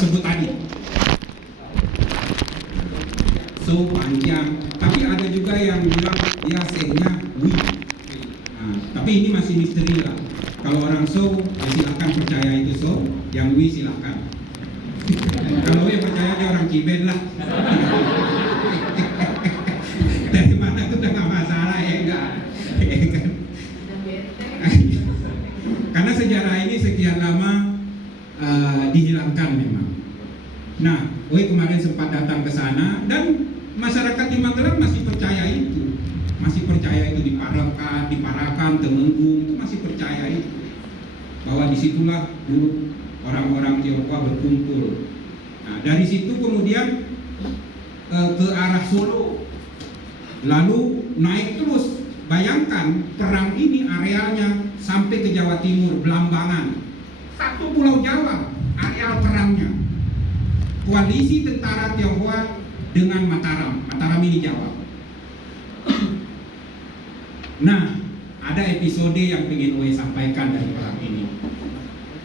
sebut tadi. So panjang, tapi ada juga yang bilang dia C-nya wi. Nah, tapi ini masih misteri lah. Kalau orang so, ya silakan percaya itu so, yang wi silakan. Kalau wi percaya dia orang Kiben lah. Dari mana itu udah nggak masalah ya enggak? Karena sejarah ini sekian lama dihilangkan memang. Nah, gue kemarin sempat datang ke sana dan masyarakat di Magelang masih percaya itu, di Parakan, Temenggung itu masih percaya itu, bahwa disitulah dulu orang-orang Tionghoa berkumpul. Nah, dari situ kemudian ke arah Solo, lalu naik terus. Bayangkan perang ini arealnya sampai ke Jawa Timur, Belambangan, satu pulau Jawa areal perangnya. Koalisi tentara Tionghoa dengan Mataram ini Jawa. Nah, ada episode yang ingin Oe sampaikan dari perang ini.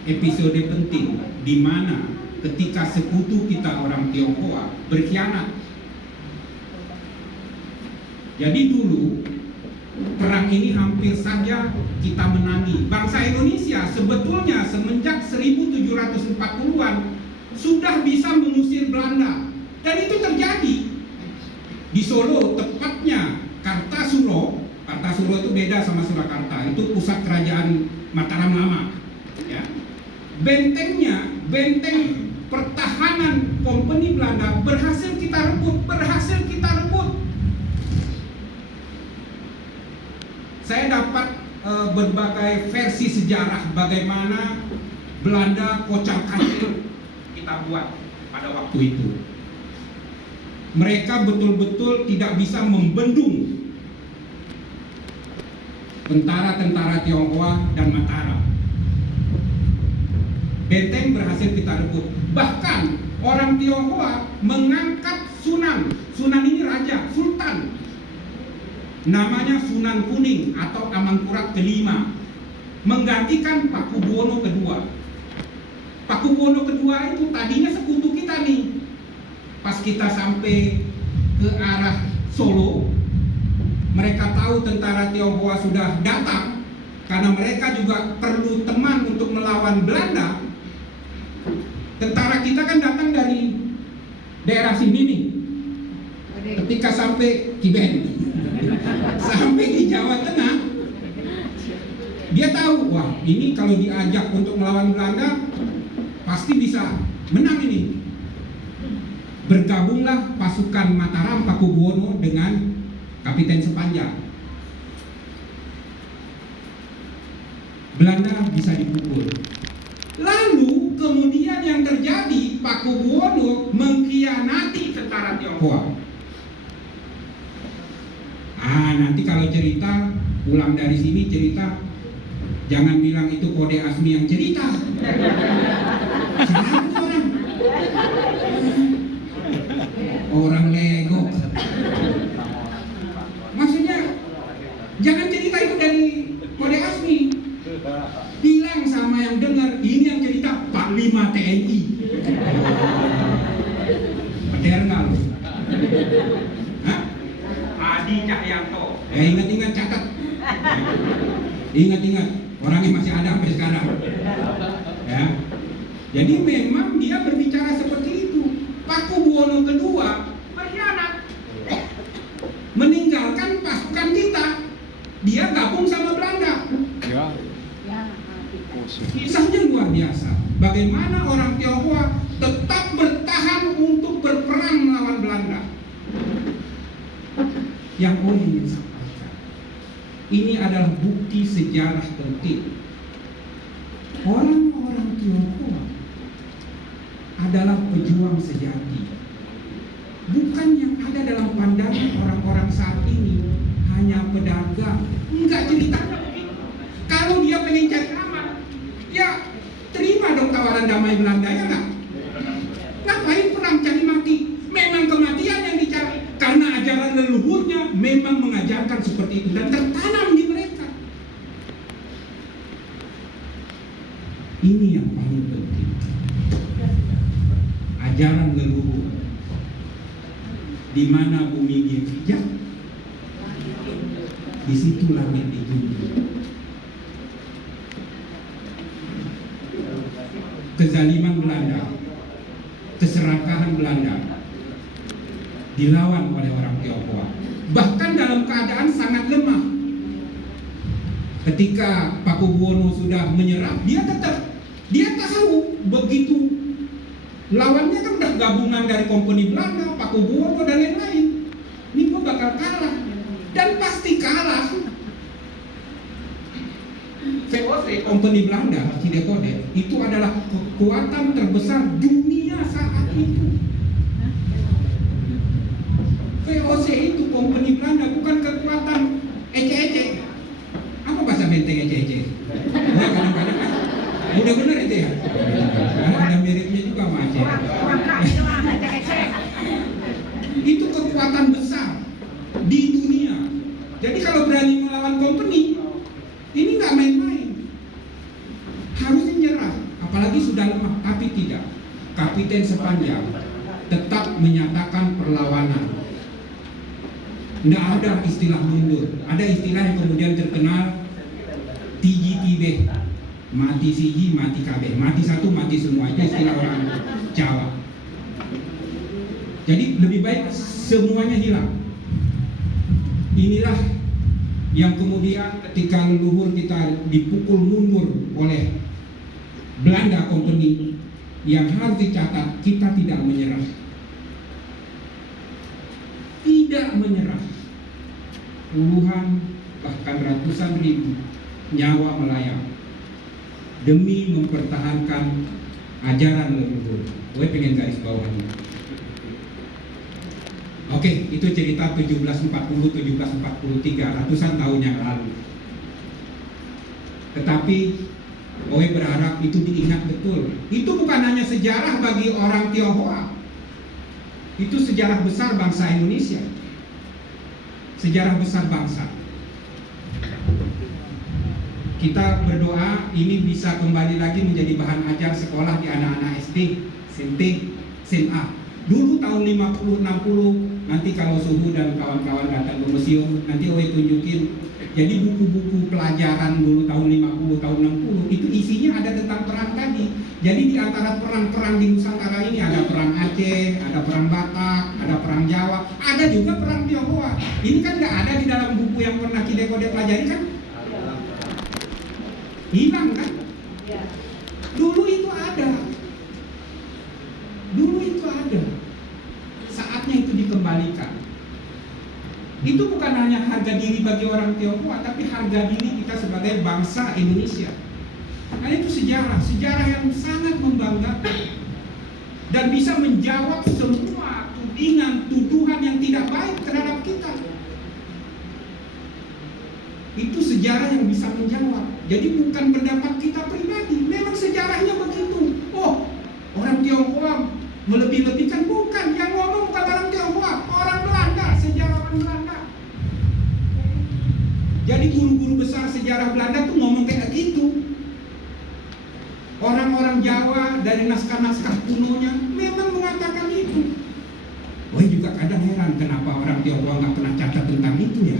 Episode penting di mana ketika sekutu kita orang Tionghoa berkhianat. Jadi dulu perang ini hampir saja kita menangi. Bangsa Indonesia sebetulnya semenjak 1740-an sudah bisa mengusir Belanda. Dan itu terjadi di Solo, tepatnya Kartasuro. Kartasuro itu beda sama Surakarta, itu pusat kerajaan Mataram lama. Ya. Benteng pertahanan kompeni Belanda berhasil kita rebut. Saya dapat berbagai versi sejarah bagaimana Belanda kocar kacir kita buat pada waktu itu. Mereka betul-betul tidak bisa membendung tentara-tentara Tionghoa dan Mataram. Benteng berhasil kita rebut. Bahkan orang Tionghoa mengangkat Sunan. Sunan ini raja, sultan. Namanya Sunan Kuning atau Amangkurat kelima, menggantikan Pakubuwono kedua. Pakubuwono kedua itu tadinya sekutu kita nih. Pas kita sampai ke arah Solo, mereka tahu tentara Tionghoa sudah datang, karena mereka juga perlu teman untuk melawan Belanda. Tentara kita kan datang dari daerah sini nih. Ketika sampai Kiben, sampai di Jawa Tengah, dia tahu, wah ini kalau diajak untuk melawan Belanda pasti bisa menang ini. Bergabunglah pasukan Mataram Pakubuwono dengan Kapiten Sepanjang. Belanda bisa dipukul. Lalu kemudian yang terjadi, Pakubuwono mengkhianati tentara Tionghoa. Nanti kalau cerita, pulang dari sini cerita, jangan bilang itu Kode Asmi yang cerita. Orang legok. Maksudnya jangan cerita itu dari Kode Asmi. Bilang sama yang dengar, ini yang cerita Panglima TNI. Bener nggak lu? Adi Cahyanto. Ingat-ingat, catat. Ingat-ingat, orangnya masih ada sampai sekarang. Ya. Jadi memang dia berbicara seperti itu. Pakubuwono kedua berkhianat, meninggalkan pasukan kita. Dia gabung sama Belanda. Kisahnya luar biasa. Bagaimana orang Tionghoa tetap bertahan untuk berperang melawan Belanda. Yang saya ingin sampaikan, ini adalah bukti sejarah penting. Orang-orang Tionghoa adalah pejuang sejati. Bukan yang ada dalam pandangan orang-orang saat ini hanya pedagang. Enggak, ceritanya begitu. Kalau dia pengen cari aman, ya terima dong tawaran damai Belanda, ya enggak? Ngapain perang cari mati? Memang kematian yang dicari, karena ajaran leluhurnya memang mengajarkan seperti itu dan tertanam di mereka. Ini yang paling penting. ajaran leluhur. Di mana bumi dipijak, di situ langit dijunjung. Kezaliman Belanda, keserakahan Belanda dilawan oleh orang Tionghoa. Bahkan dalam keadaan sangat lemah. Ketika Pakubuwono sudah menyerah, dia tahu begitu lawannya kan udah gabungan dari kompeni Belanda, Pakubuwono dan lain-lain. Ini gua bakal kalah dan pasti kalah. VOC kompeni Belanda, Cidekode, itu adalah kekuatan terbesar dunia saat itu. VOC itu kompeni Belanda, bukan kekuatan ece-ece. Apa bahasa benteng ece-ece? Nah, kadang-kadang udah bener itu ya. Ada miripnya juga sama Aceh. Itu kekuatan besar di dunia. Jadi kalau berani melawan company, ini nggak main-main. Harusnya nyerah, apalagi sudah lemah, tapi tidak. Kapiten Sepanjang tetap menyatakan perlawanan. Nggak ada istilah mundur. Ada istilah yang kemudian terkenal TGTB, mati siji, mati KB, mati satu, mati semua. Itu istilah orang Jawa. Jadi lebih baik semuanya hilang. Inilah yang kemudian ketika leluhur kita dipukul mundur oleh Belanda Company, yang harus dicatat, kita tidak menyerah. Tidak menyerah. Puluhan bahkan ratusan ribu nyawa melayang demi mempertahankan ajaran leluhur. Gue pengen garis bawahnya. Oke, itu cerita 1740-1743, ratusan tahun yang lalu. Tetapi Owe berharap itu diingat betul. Itu bukan hanya sejarah bagi orang Tionghoa. Itu sejarah besar bangsa Indonesia. Sejarah besar bangsa. Kita berdoa ini bisa kembali lagi menjadi bahan ajar sekolah di anak-anak SD, SMP, SMA. Dulu tahun 50-60, nanti kalau Suhu dan kawan-kawan datang ke museum, nanti Owe tunjukin. Jadi buku-buku pelajaran dulu tahun 50, tahun 60 itu isinya ada tentang perang tadi. Jadi di antara perang-perang di Nusantara ini ada perang Aceh, ada perang Batak, ada perang Jawa, ada juga perang Tionghoa. Ini kan nggak ada di dalam buku yang pernah Cidekode pelajari kan? Hilang kan? Dulu itu ada. Dulu itu ada. Saatnya itu dikembalikan. Itu bukan hanya harga diri bagi orang Tionghoa, tapi harga diri kita sebagai bangsa Indonesia. Karena itu sejarah yang sangat membanggakan dan bisa menjawab semua tudingan, tuduhan yang tidak baik terhadap kita. Itu sejarah yang bisa menjawab. Jadi bukan pendapat kita pribadi, memang sejarahnya begitu. Oh, orang Tionghoa melebih-lebihkan, bukan. Yang ngomong bukan orang Tionghoa, orang Belanda, sejarawan Belanda. Jadi guru-guru besar sejarah Belanda tuh ngomong kayak gitu. Orang-orang Jawa dari naskah-naskah kunonya memang mengatakan itu. Wah, juga kadang heran kenapa orang Tionghoa nggak pernah catat tentang itu ya.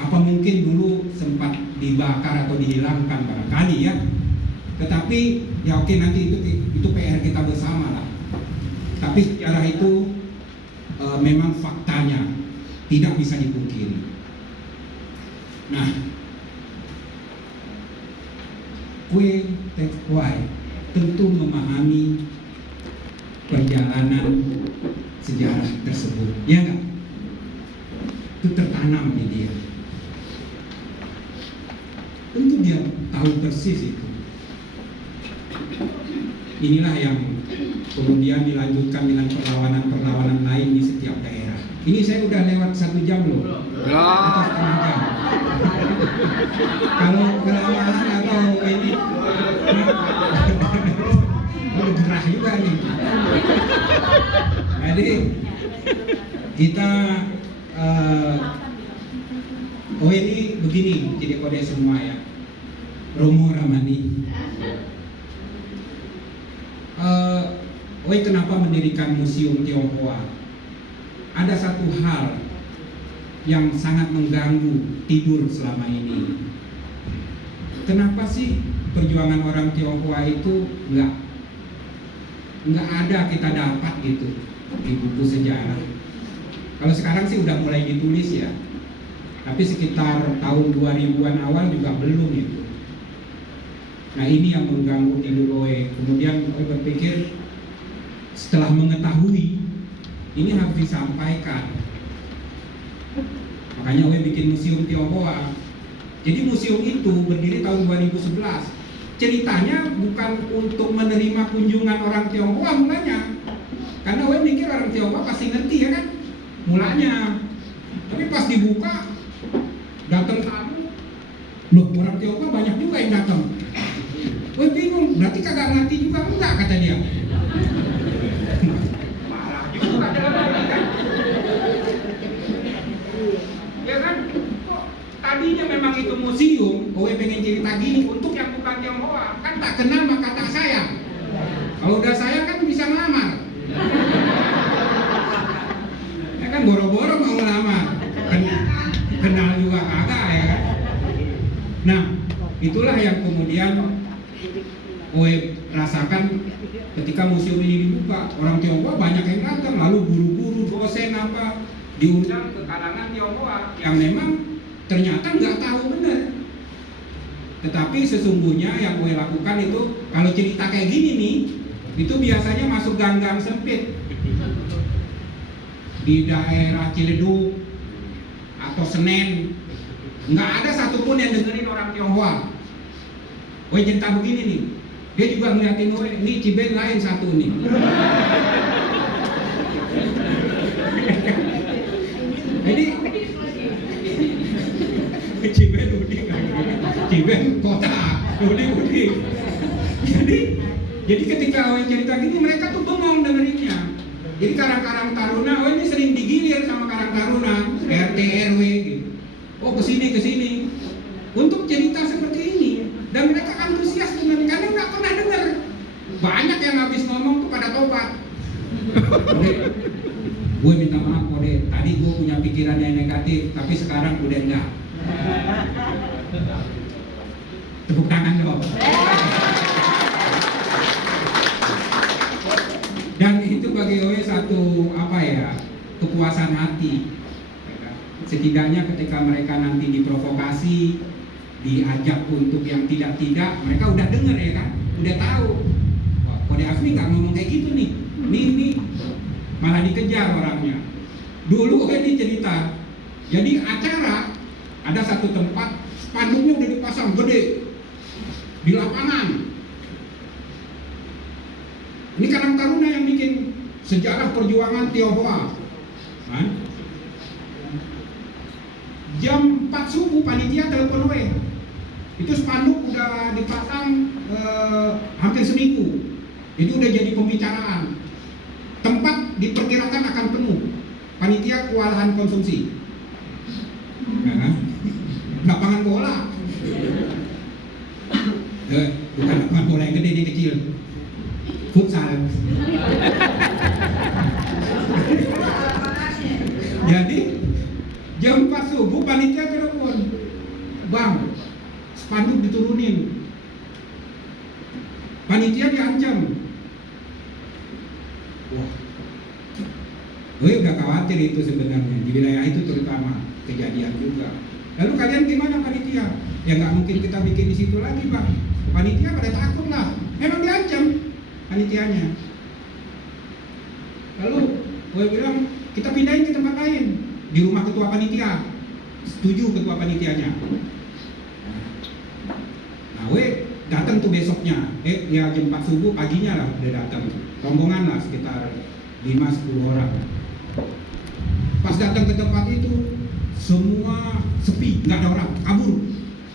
Apa mungkin dulu sempat dibakar atau dihilangkan barangkali ya. Tetapi ya oke, nanti itu PR kita bersama lah. Tapi sejarah itu memang faktanya tidak bisa dipungkiri. Nah, Kwe Tek Wai tentu memahami perjalanan sejarah tersebut, ya enggak? Itu tertanam di dia. Tentu dia tahu persis itu. Inilah yang kemudian dilanjutkan dengan perlawanan-perlawanan lain di setiap daerah. Ini saya udah lewat 1 jam loh, atau setengah jam. Kalau kelamaan atau ini, udah gerah juga nih. Jadi kita, ini begini, Cidekode semua ya. Romo Ramani. Woi, kenapa mendirikan museum Tionghoa? Ada satu hal yang sangat mengganggu tidur selama ini. Kenapa sih perjuangan orang Tionghoa itu nggak ada kita dapat gitu di buku sejarah? Kalau sekarang sih udah mulai ditulis ya, tapi sekitar tahun 2000-an awal juga belum itu. Nah, ini yang mengganggu tidur Oe. Kemudian Oe berpikir, setelah mengetahui, ini harus disampaikan. Makanya Oe bikin museum Tionghoa. Jadi museum itu berdiri tahun 2011. Ceritanya bukan untuk menerima kunjungan orang Tionghoa mulanya, karena Oe mikir orang Tionghoa pasti ngerti ya kan mulanya. Tapi pas dibuka, datang tamu, loh orang Tionghoa banyak juga yang datang. Oe bingung, berarti kagak ngerti juga enggak, kata dia. Marah juga dalam hati kan. Ya kan? Kok tadinya memang itu museum, Oe pengen cerita gini untuk yang bukan Tionghoa. Kan tak kenal maka tak sayang. Kalau udah sayang kan bisa ngelamar. Ya kan boro-boro mau ngelamar. Kenal juga kagak ya kan. Nah, itulah yang kemudian Oe rasakan ketika museum ini dibuka. Orang Tionghoa banyak yang datang, lalu guru-guru, dosen apa diundang ke kalangan Tionghoa yang memang ternyata nggak tahu benar. Tetapi sesungguhnya yang Oe lakukan itu, kalau cerita kayak gini nih, itu biasanya masuk gang-gang sempit di daerah Ciledug atau Senen, nggak ada satupun yang dengerin orang Tionghoa. Oe cerita begini nih, dia juga ngeliatin Oe, ini Ciben lain satu nih. Jadi Ciben udik, Ciben kota, udik. Jadi ketika Oe cerita gini, mereka tuh bengong dengerinnya. Jadi Karang Taruna, Oe ini sering digilir sama Karang Taruna, RT RW gitu. Oh kesini, untuk cerita seperti ini, dan mereka antusias dengan karena nggak pernah dengar. Banyak yang habis ngomong tuh pada tobat. Gue minta maaf Kode, tadi gue punya pikiran yang negatif, tapi sekarang udah enggak. Tepuk tangan dong. Dan itu bagi Oe satu kepuasan hati. Setidaknya ketika mereka nanti diprovokasi, diajak untuk yang tidak-tidak, mereka udah denger ya kan, udah tahu. Wah, Kode Afni nggak ngomong kayak gitu nih. Nih malah dikejar orangnya. Dulu ini cerita, jadi acara ada satu tempat spanduknya udah dipasang gede di lapangan. Ini Karang Taruna yang bikin sejarah perjuangan Tionghoa. Kan? Jam 4 subuh panitia telepon Oe. Itu spanduk udah dipasang hampir seminggu. Jadi udah jadi pembicaraan. Tempat diperkirakan akan penuh. Panitia kewalahan konsumsi. Nah, lapangan bola. Bukan lapangan bola yang gede, ini kecil. Futsal. Jadi jam 4 subuh panitia telepon, Bang, spanduk diturunin. Panitia diancam. Wah, gue udah khawatir itu sebenarnya di wilayah itu terutama kejadian juga. Lalu kalian gimana panitia? Ya nggak mungkin kita bikin di situ lagi Bang. Panitia pada takut lah. Memang diancam panitianya. Lalu gue bilang kita pindahin ke tempat lain di rumah ketua panitia. Setuju ketua panitianya. Nah, gue datang tuh besoknya. Ya jam 4 subuh paginya lah udah datang. Rombongan lah sekitar 5-10 orang. Pas datang ke tempat itu semua sepi, nggak ada orang, kabur.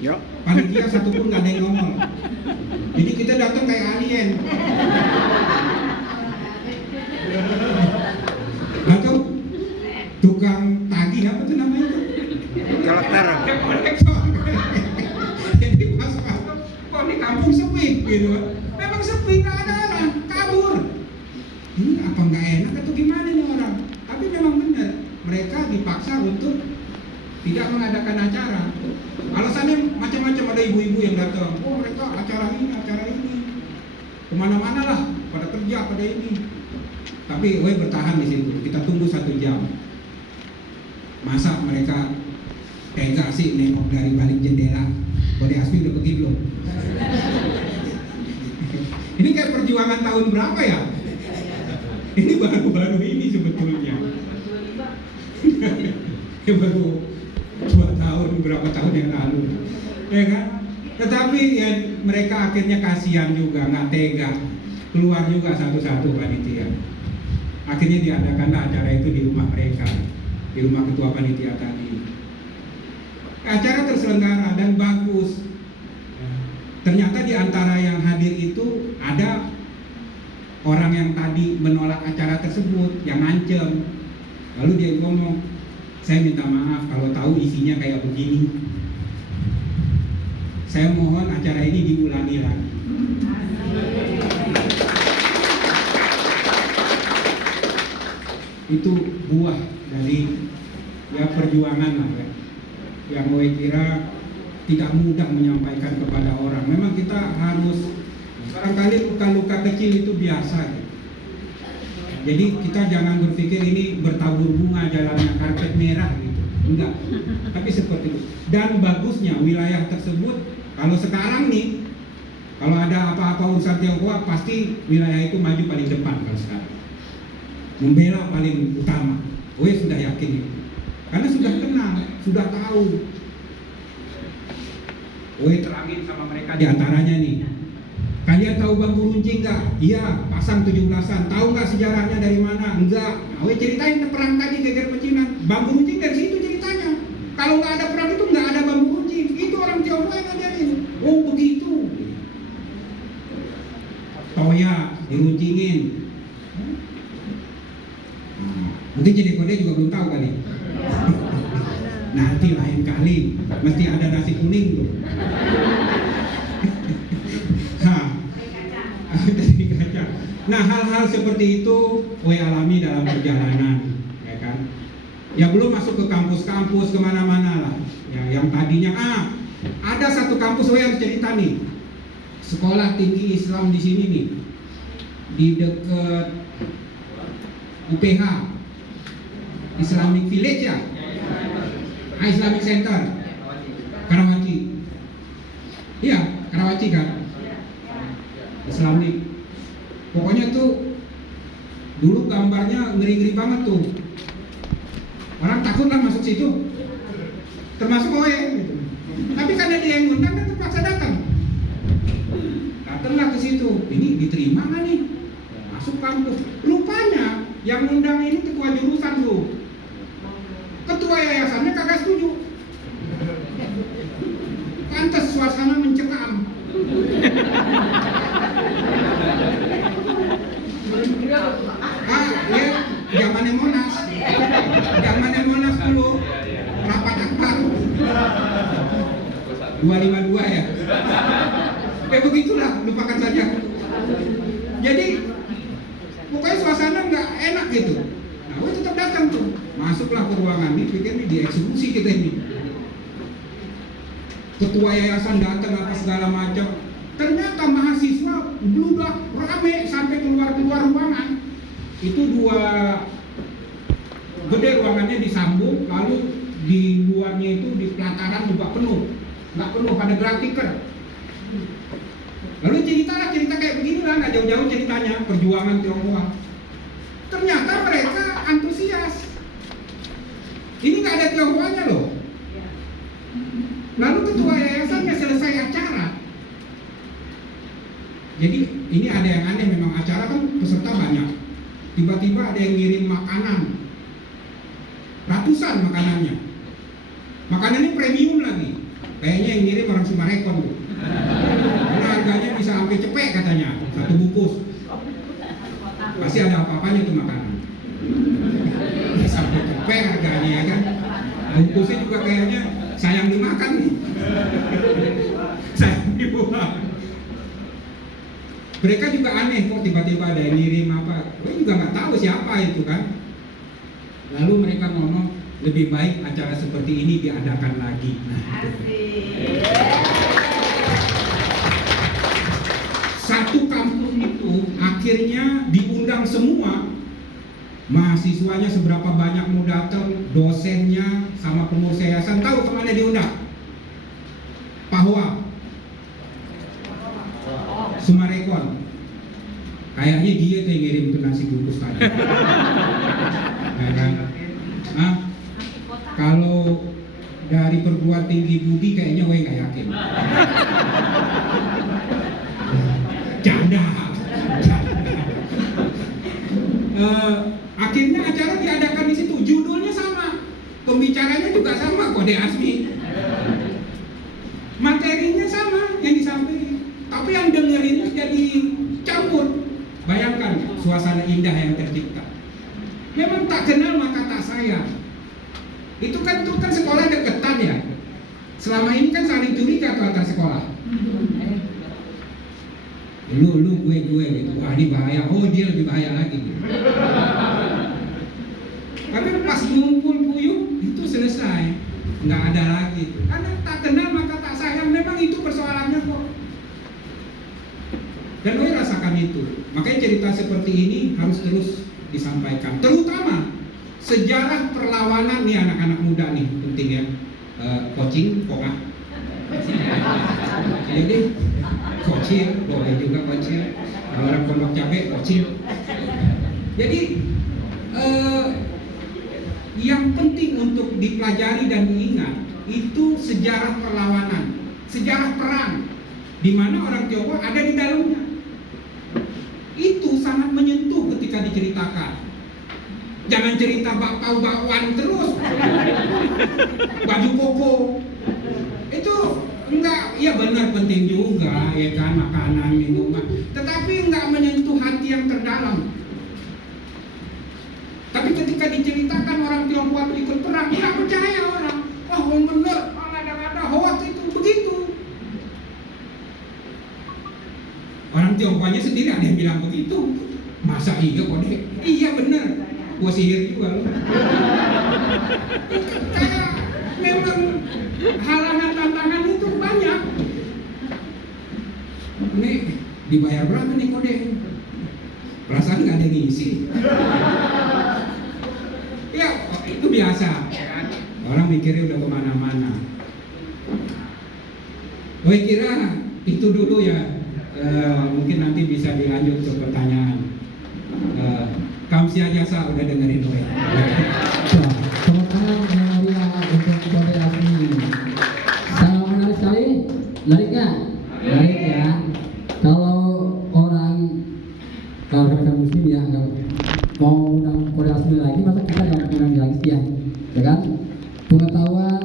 Yuk. Panitia satupun nggak ada yang ngomong. Jadi kita datang kayak alien. Atau tukang tagih apa tuh namanya itu? Kolektor. Jadi pas kok ini kampung sepi gitu. Memang sepi, nggak ada orang, kabur. nggak enak atau gimana nih orang? Tapi memang benar, mereka dipaksa untuk tidak mengadakan acara. Alasannya macam-macam, ada ibu-ibu yang datang, oh mereka acara ini, kemana-mana lah, pada kerja, pada ini. Tapi bertahan di situ, kita tunggu 1 jam. Masa mereka tega sih nengok dari balik jendela? Kode Asmi udah pergi belum? Ini kayak perjuangan tahun berapa ya? Ini baru-baru ini sebetulnya. Baru 2 tahun, berapa tahun yang lalu, ya kan? Tetapi ya mereka akhirnya kasihan juga, nggak tega, keluar juga satu-satu panitia. Akhirnya diadakanlah acara itu di rumah mereka, di rumah ketua panitia tadi. Acara terselenggara dan bagus. Ternyata di antara yang hadir itu ada orang yang tadi menolak acara tersebut, yang ngancem. Lalu dia ngomong, saya minta maaf kalau tahu isinya kayak begini. Saya mohon acara ini diulangi lagi. Itu buah dari ya perjuangan lah ya. Yang gue kira tidak mudah menyampaikan kepada orang. Memang kita harus, barangkali luka-luka kecil itu biasa ya. Jadi kita jangan berpikir ini bertabur bunga jalannya karpet merah gitu, enggak. Tapi seperti itu. Dan bagusnya wilayah tersebut, kalau sekarang nih, kalau ada apa-apa urusan Tionghoa, pasti wilayah itu maju paling depan kalau sekarang. Membela paling utama. Gue sudah yakin itu. Karena sudah kenal, sudah tahu. Gue terangin sama mereka di antaranya nih. Kalian tahu bambu runcing nggak? Iya, pasang 17-an. Tahu nggak sejarahnya dari mana? Enggak. Nah, ceritain perang tadi geger pecinan. Bambu runcing dari situ ceritanya. Kalau nggak ada perang itu nggak ada bambu runcing. Itu orang Tionghoa yang ngajarin. Oh begitu. Toya diruncingin. Mungkin jadi kode juga belum tahu kali. Nanti lain kali mesti ada nasi kuning tuh. Dari kaca. Nah hal-hal seperti itu gue alami dalam perjalanan, ya kan? Ya belum masuk ke kampus-kampus kemana-mana lah. Ya, yang tadinya ada satu kampus gue yang cerita nih, sekolah tinggi Islam di sini nih, di dekat UPH, Islamic Village ya, Islamic Center, Karawaci. Iya, Karawaci kan. Islamic. Pokoknya tuh dulu gambarnya ngeri-ngeri banget tuh. Orang takut lah masuk situ. Termasuk gue gitu. Tapi karena dia yang ngundang kan terpaksa datang. Datanglah ke situ. Ini diterima nggak nih? Masuk kampus. Rupanya yang ngundang ini ketua jurusan tuh. Ketua yayasannya kagak setuju. Pantes suasana mencekam. Ya, zamannya Monas dulu, rapat akbar 252 ya. Begitulah, lupakan saja. Jadi pokoknya suasana nggak enak gitu. Nah, gue tetap datang tuh, masuklah ke ruangan ini, pikir nih dieksekusi kita ini. Ketua yayasan datang apa segala macam. Ternyata mahasiswa bludak rame sampai keluar ruangan. Itu 2 gede ruangannya disambung, lalu di luarnya itu di pelataran juga penuh, nggak penuh, pada grafiter. Lalu cerita kayak begini lah, nggak jauh-jauh ceritanya perjuangan Tionghoa. Ternyata mereka antusias. Ini nggak ada Tionghoanya loh. Lalu ketua yayasannya selesai acara. Jadi ini ada yang aneh, memang acara kan peserta banyak. Tiba-tiba ada yang ngirim makanan, ratusan makanannya. Makanannya premium lagi. Kayaknya yang ngirim orang Sumarekon tuh. Karena harganya bisa sampai cepek katanya, 1 bungkus. Pasti ada apa-apanya tuh makanan. Sampai cepek harganya ya kan. Bungkusnya juga kayaknya sayang dimakan nih. Sayang dibuang. Mereka juga aneh kok tiba-tiba ada yang ngirim apa. Gue juga nggak tahu siapa itu kan. Lalu mereka ngomong lebih baik acara seperti ini diadakan lagi. Nah, satu kampus itu akhirnya diundang semua, mahasiswanya seberapa banyak mau datang, dosennya sama pengurus yayasan. Tahu kemana diundang? Pahwa, Sumarekon. Kayaknya dia tuh yang ngirim tuh nasi bungkus tadi. Ya kan? Nah, kalau dari perguruan tinggi Budi kayaknya gue nggak yakin. Canda. Akhirnya acara diadakan di situ. Judulnya sama, pembicaranya juga sama, kode asmi. Materinya sama yang disampaikan, tapi yang dengerin jadi campur. Bayangkan suasana indah yang tercipta. Memang tak kenal maka tak sayang. Itu kan sekolah deketan ya. Selama ini kan saling curiga tuh antar sekolah. Lu gue gitu. Wah ini bahaya. Oh dia lebih bahaya lagi. Tapi pas ngumpul kuyup itu selesai. Nggak ada lagi. Karena tak kenal maka tak sayang. Memang itu persoalannya kok. Dan gue rasakan itu. Makanya cerita seperti ini harus terus disampaikan. Terutama sejarah perlawanan nih anak-anak muda nih penting ya. Coaching, kongah. Jadi coaching, boleh juga coaching. Kalau orang pondok cabai, coaching. Jadi yang penting untuk dipelajari dan diingat itu sejarah perlawanan, sejarah perang, di mana orang Tionghoa ada di dalamnya. Itu sangat menyentuh ketika diceritakan. Jangan cerita bakwan terus, baju koko. Itu enggak, ya benar penting juga ya kan, makanan, minuman. Tetapi enggak menyentuh hati yang terdalam. Tapi ketika diceritakan orang Tionghoa itu ikut perang, nggak percaya orang. Wah benar, ada hoax itu begitu. Orang Tionghoanya sendiri ada yang bilang begitu. Masa iya kode? Iya benar. Gua sihir juga loh. Kayak memang halangan tantangan itu banyak. Ini dibayar berapa nih kode? Perasaan nggak ada yang ngisi. Ya itu biasa. Orang mikirnya udah kemana-mana. Gue kira itu dulu ya. Mungkin nanti bisa dilanjut ke pertanyaan. Kamsia jasa udah dengerin gue. Tepuk tangan yang mulia untuk kode asmi. Sangat menarik sekali. Menarik nggak? Menarik ya. Kalau rekan muslim ya mau undang kode asmi lagi, masa kita nggak undang lagi sih ya kan? Pengetahuan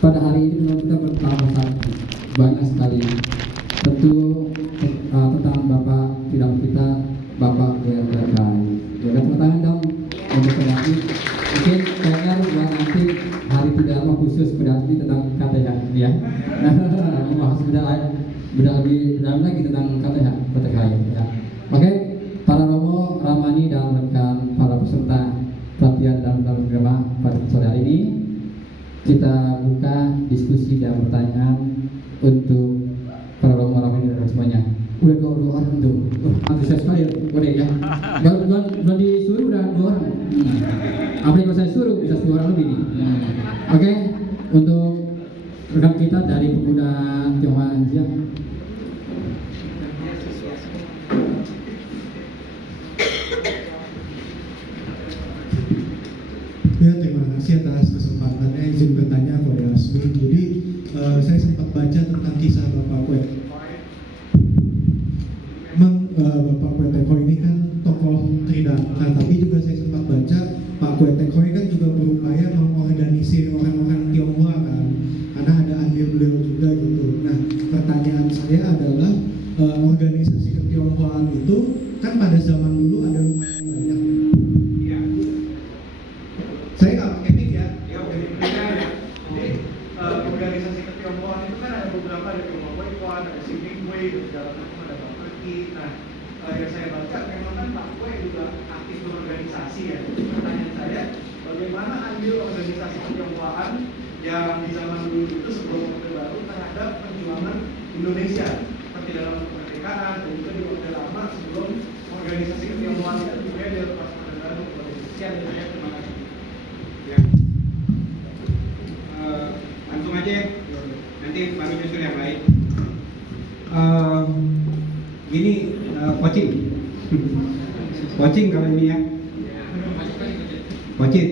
pada hari ini menurut kita bertambah banyak sekali. Tentu tentang Bapak tidak kita Bapak BRKI. Ya kan, tangan dong untuk lagi. Mungkin PR buat nanti hari tidak lama khusus berarti tentang KTH ya. Membahas beda lebih dalam lagi tentang KTH ya. Oke, para Romo, Ramani dan rekan para peserta pelatihan dalam agama pada sore hari ini, kita buka diskusi dan pertanyaan untuk para Romo, Ramani dan semuanya. Udah dua orang tuh, antusias sekali ya, boleh ya. Belum disuruh udah 2 orang. Apa yang saya suruh bisa 2 orang lebih nih. Oke, untuk rekan kita dari pemuda Tionghoa Asia. Ya, terima kasih atas kesempatannya. Izin bertanya Kode Asmi. Jadi saya sempat baca tentang kisah Bapak Kue. Memang Bapak Kue Teko ini kan tokoh Tridharma, tapi juga saya sempat baca Pak Kue Teko ini kan juga berupaya mengorganisir orang-orang Tionghoa kan, karena ada andil beliau juga gitu. Nah, pertanyaan saya adalah organisasi ketionghoaan itu kan pada zaman dulu ada lumayan banyak. Saya nggak pakai mic ya, Jadi organisasi ketionghoaan itu kan ada beberapa, ada Tionghoa Wei Kuan, ada Siming Wei, ada segala macam, ada Bapaki, Pak Kue juga aktif berorganisasi ya. Pertanyaan saya, bagaimana andil organisasi ketionghoaan yang di zaman dulu itu sebelum Orde Baru terhadap perjuangan Indonesia seperti dalam kemerdekaan dan juga di Orde Lama sebelum organisasi ketionghoaan itu juga dilepas pada baru. Sekian dari saya, terima kasih. Ya. Langsung aja ya. Nanti baru nyusul yang lain. Gini, coaching. Coaching kalau ini ya. Coaching.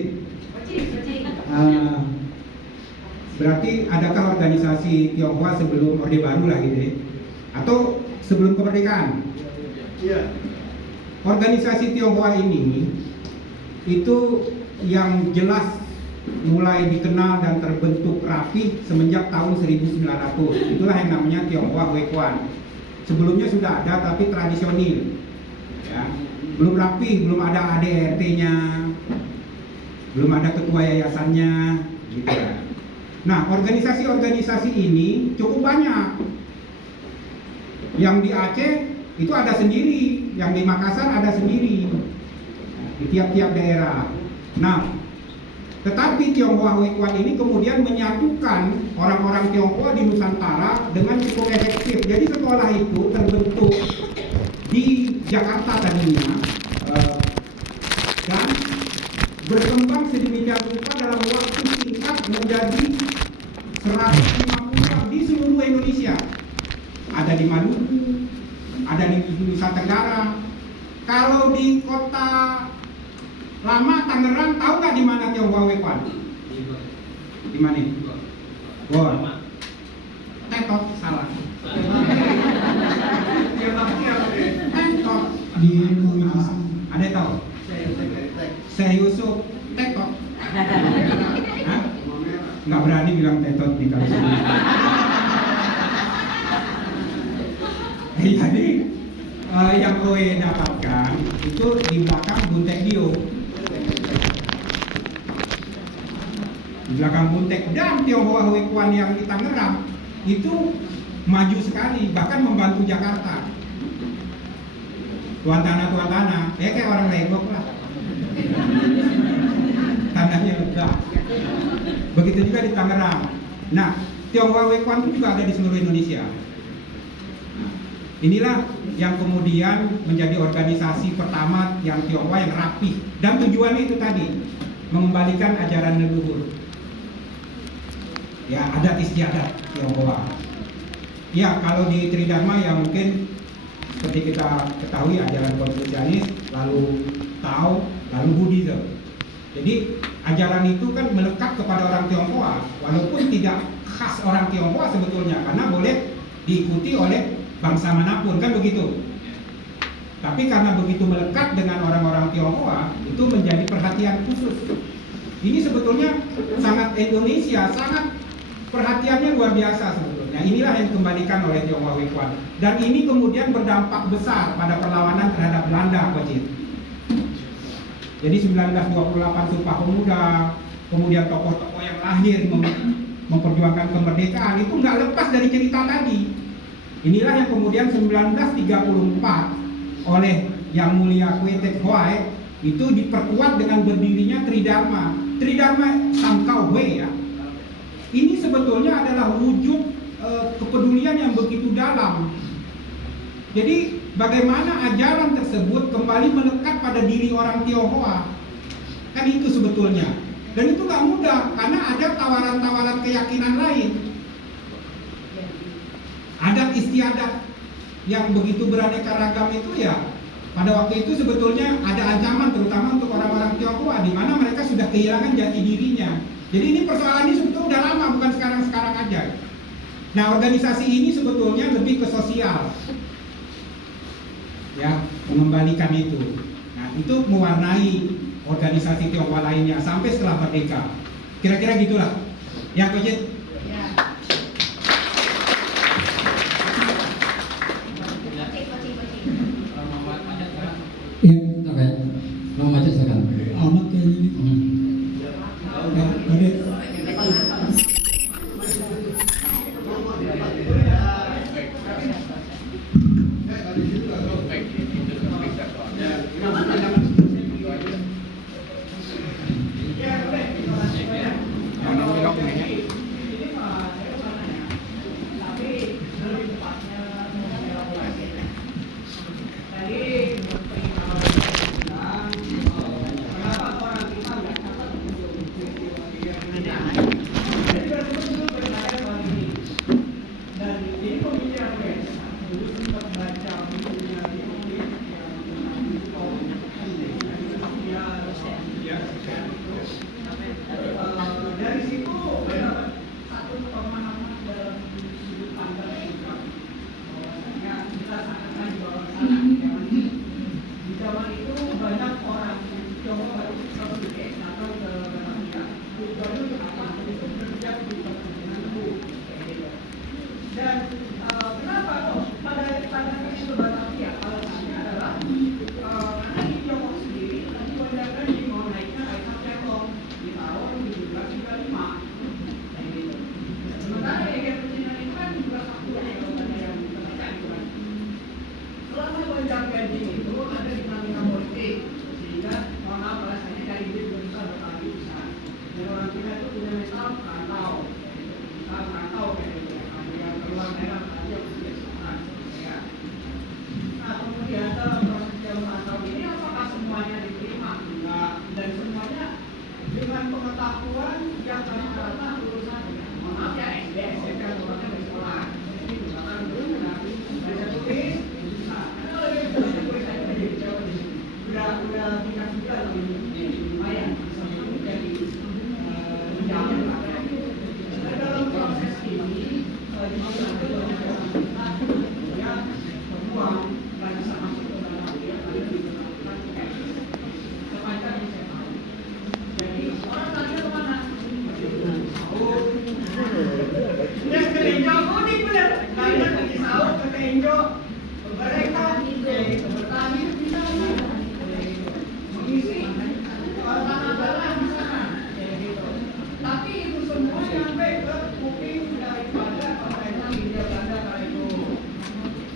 Berarti adakah organisasi Tionghoa sebelum Orde Baru lah gitu ya? Atau sebelum kemerdekaan? Iya. Organisasi Tionghoa ini itu yang jelas mulai dikenal dan terbentuk rapi semenjak tahun 1900. Itulah yang namanya Tionghoa Huekuan. Sebelumnya sudah ada tapi tradisional, ya. Belum rapi, belum ada ADRT-nya, belum ada ketua yayasannya, gitu ya. Nah, organisasi-organisasi ini cukup banyak. Yang di Aceh itu ada sendiri, yang di Makassar ada sendiri, di tiap-tiap daerah. Nah, tetapi Tionghoa Huekuan ini kemudian menyatukan orang-orang Tionghoa di Nusantara dengan cukup efektif. Jadi sekolah itu terbentuk di Jakarta tadinya dan berkembang sedemikian rupa dalam waktu singkat menjadi 150 di seluruh Indonesia. Ada di Maluku, ada di Nusa Tenggara. Kalau di kota Lama Tangerang, tahu nggak di mana Tionghoa Huekuan? Di mana? Wah, Tetot salah. Tetot Di Indonesia. ada yang tahu? Saya Yusuf Tetot. Hah? Nggak berani bilang Tetot di kali sini. Jadi yang kowe dapatkan itu di belakang Buntek Dio. Di belakang Buntek dan Tionghoa Huekuan yang di Tangerang itu maju sekali, bahkan membantu Jakarta. Tuan tanah, ya kayak orang legok lah. Tanahnya lega. Begitu juga di Tangerang. Nah, Tionghoa Huekuan itu juga ada di seluruh Indonesia. Nah, inilah yang kemudian menjadi organisasi pertama yang Tionghoa yang rapi, dan tujuannya itu tadi, mengembalikan ajaran leluhur. Ya, adat istiadat Tionghoa. Ya, kalau di Tridharma ya mungkin seperti kita ketahui ajaran Konfusianis, lalu Tao, lalu Buddhism. Jadi ajaran itu kan melekat kepada orang Tionghoa, walaupun tidak khas orang Tionghoa sebetulnya, karena boleh diikuti oleh bangsa manapun, kan begitu. Tapi karena begitu melekat dengan orang-orang Tionghoa, itu menjadi perhatian khusus. Ini sebetulnya sangat Indonesia, sangat perhatiannya luar biasa sebetulnya. Inilah yang dikembalikan oleh Tionghoa Huekuan. Dan ini kemudian berdampak besar pada perlawanan terhadap Belanda, Kocit. Jadi 1928 Sumpah Pemuda, kemudian tokoh-tokoh yang lahir memperjuangkan kemerdekaan itu nggak lepas dari cerita tadi. Inilah yang kemudian 1934 oleh Yang Mulia Kwe Tek Hwai itu diperkuat dengan berdirinya Tridharma. Tridharma Sangkau Hwe ya. Ini sebetulnya adalah wujud kepedulian yang begitu dalam. Jadi bagaimana ajaran tersebut kembali melekat pada diri orang Tionghoa. Kan itu sebetulnya. Dan itu nggak mudah karena ada tawaran-tawaran keyakinan lain. Adat istiadat yang begitu beraneka ragam itu ya pada waktu itu sebetulnya ada ancaman terutama untuk orang-orang Tionghoa di mana mereka sudah kehilangan jati dirinya. Jadi ini persoalan ini sebetulnya udah lama, bukan sekarang-sekarang aja. Nah, organisasi ini sebetulnya lebih ke sosial. Ya, mengembalikan itu. Nah, itu mewarnai organisasi Tionghoa lainnya sampai setelah merdeka. Kira-kira gitulah. Ya, Kocit? Iya, oke. Mau baca silakan. Amat kayaknya ini. Ya, Kade. namanya gonjang ganjing itu ada dinamika politik, sehingga mohon maaf rasanya dari duit besar berkali besar. Dan orang kita itu punya mental rantau, mental rantau kayak gitu. Ada yang keluar daerah, ada yang kebiasaan, ya. Nah kemudian dalam proses yang merantau ini apakah semuanya diterima? Enggak. Dan semuanya dengan pengetahuan yang rata-rata lulusan, mohon maaf ya, SD, SMP, lulusannya dari sekolah. Jadi misalkan dulu baca tulis, bisa. Karena lagi baca tulis aja jadi jawab di sini. Udah tingkat 9 lumayan bisa menjadi menjamin lah. Nah dalam proses ini juga ada banyak orang kita yang berbuang dan bisa masuk ke dalam dia lalu diberlakukan sepanjang yang saya tahu. Jadi orang tadi kemana? Udah ke Tenjo, unik bener. Kalian lagi sahur ke Tenjo, mereka bertani bisa mengisi tanah dalam di sana, gitu. Tapi itu semua sampai ke kuping daripada pemerintah Hindia Belanda kala itu.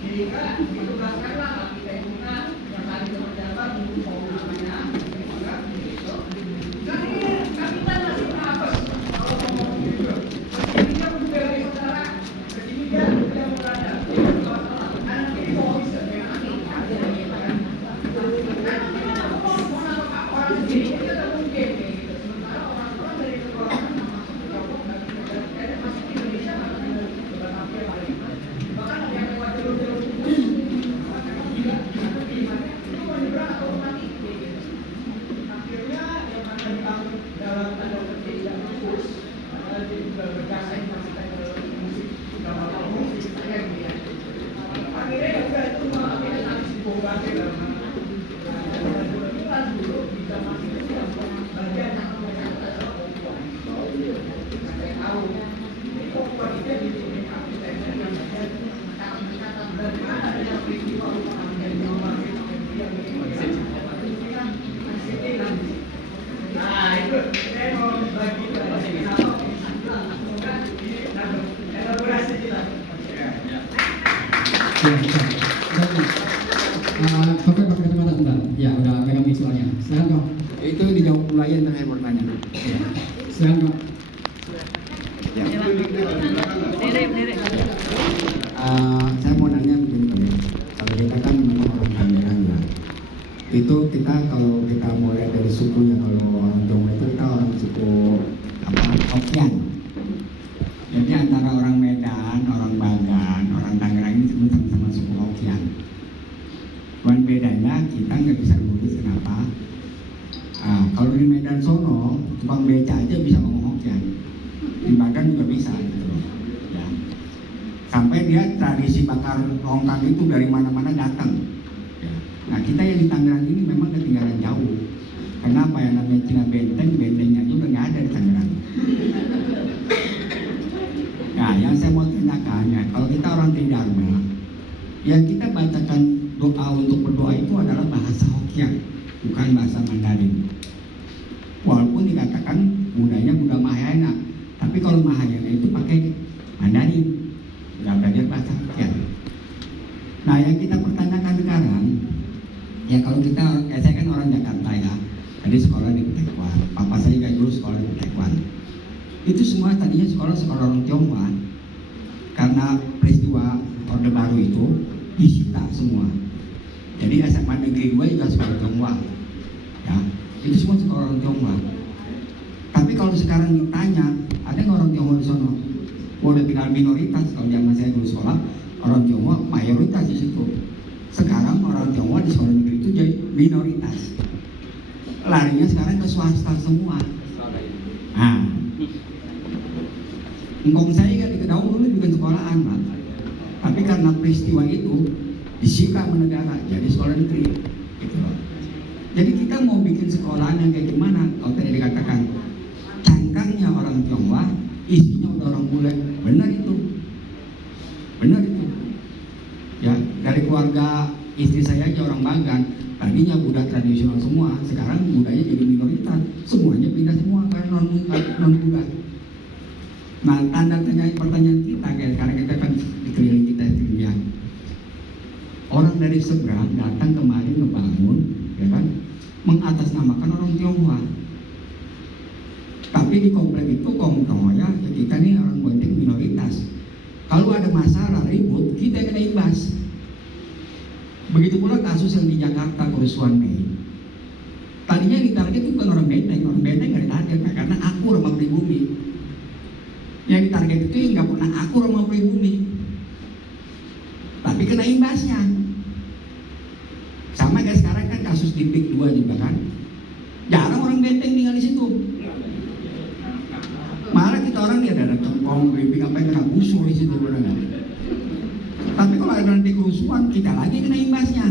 Sehingga ditugaskanlah kita lingkungan yang tadi berjabat untuk namanya, gitu. Dan ini kapitan masih apa? Kalau ngomong gitu, begininya membela saudara, begininya yang berada. Anak ini mau bisa dengan aneh, kan? Karena gimana mau nangkap orang sendiri kita tak mungkin, gitu. Sementara orang-orang dari kekuatan masuk ke Tiongkok dan masuk ke Indonesia karena sudah tampil paling. Bahkan ada yang lewat jalur-jalur khusus, memang juga ada pilihannya itu mau nyebrang atau mati, gitu. Akhirnya yang akan diambil dalam tanda petik yang khusus jadi berjasa informasi teknologi musik dalam musik saya gitu ya. Akhirnya juga itu akhirnya nanti dibombardir dalam dan dulu bisa masih itu yang bagian yang mereka adalah Papua. Saya tahu ini Papua itu di sini arsiteknya yang bagian dan mana ada peristiwa menjadi bombardir yang nah itu saya mau bagi kepada kita semoga ini elaborasi kita. Pakai kacamata sebentar. Ya, udah pegang visualnya. Silakan kok. Itu dijawab pelayan terakhir bertanya. Ya. Silakan kok. Ya. Saya mau nanya begini Pak. Kalau kita kan memang orang Tangerang ya. Itu kita kalau kita mulai dari sukunya, kalau orang Jawa itu kita orang suku Hokian. Jadi antara orang Medan, orang Bagan, orang Tangerang ini semua sama-sama suku Hokian. Cuman bedanya kita nggak bisa nulis kenapa. Kalau di Medan sono, tukang beca aja bisa ngomong Hokian. Di Bagan juga bisa gitu loh. Ya. Sampai dia tradisi bakar rongkang itu dari mana-mana datang. Ya. Nah kita yang di Tangerang ini memang ketinggalan jauh. Kenapa ya namanya Cina bentengnya aja udah nggak ada di Tangerang. Nah yang saya mau tanyakan ya, kalau kita orang Tridharma, yang kita bacakan doa untuk berdoa itu adalah bahasa Hokian, bukan bahasa Mandarin. Walaupun dikatakan budaya Buddha Mahayana, tapi kalau Mahayana itu pakai Mandarin, nggak belajar bahasa Hokian. Nah yang kita pertanyakan sekarang, ya kalau kita, saya kan orang Jakarta ya, tadi sekolah di Taekwondo, papa saya juga dulu sekolah di Taekwondo. Itu semua tadinya sekolah orang Tionghoa, karena peristiwa Orde Baru itu disita semua. Jadi SMA Negeri 2 juga sekolah Tionghoa, ya itu semua sekolah orang Tionghoa. Tapi kalau sekarang ditanya, ada nggak orang Tionghoa di sana? Udah tinggal minoritas. Kalau zaman saya dulu sekolah, orang Tionghoa mayoritas di situ. Sekarang orang Tionghoa di sekolah negeri itu jadi minoritas. Larinya sekarang ke swasta semua. Nah, engkong saya kan di Kedaung dulu bukan sekolahan, Pak. Tapi karena peristiwa itu disita sama negara, jadi sekolah negeri. Gitu. Jadi kita mau bikin sekolahan yang kayak gimana? Kalau tadi dikatakan cangkangnya orang Tionghoa, isinya udah orang bule. Benar itu. Benar itu. Ya, dari keluarga istri saya aja orang Bagan. Tadinya Buddha tradisional semua, sekarang Buddhanya jadi minoritas. Semuanya pindah semua karena non Buddha. Nah, tanda tanya pertanyaan kita kayak sekarang kita kan dikelilingi kita dunia. Orang dari dari seberang datang kemari ngebangun, ya kan, mengatasnamakan orang Tionghoa. Tapi di komplek itu kaum Tionghoa, ya kita nih orang Benteng minoritas. Kalau ada masalah ribut, kita yang kena imbas. Begitu pula kasus yang di Jakarta kerusuhan Mei. Tadinya yang ditarget itu bukan orang Benteng nggak ditarget karena akur sama pribumi. Yang ditarget itu yang nggak pernah akur sama pribumi, tapi kena imbasnya. Sama kayak sekarang kan kasus di PIK 2 juga kan, jarang orang Benteng tinggal di situ. Malah kita orang dia ada cengkong, keripik apa yang kena busur di situ benar. Tapi kalau ada nanti kerusuhan, kita lagi kena imbasnya.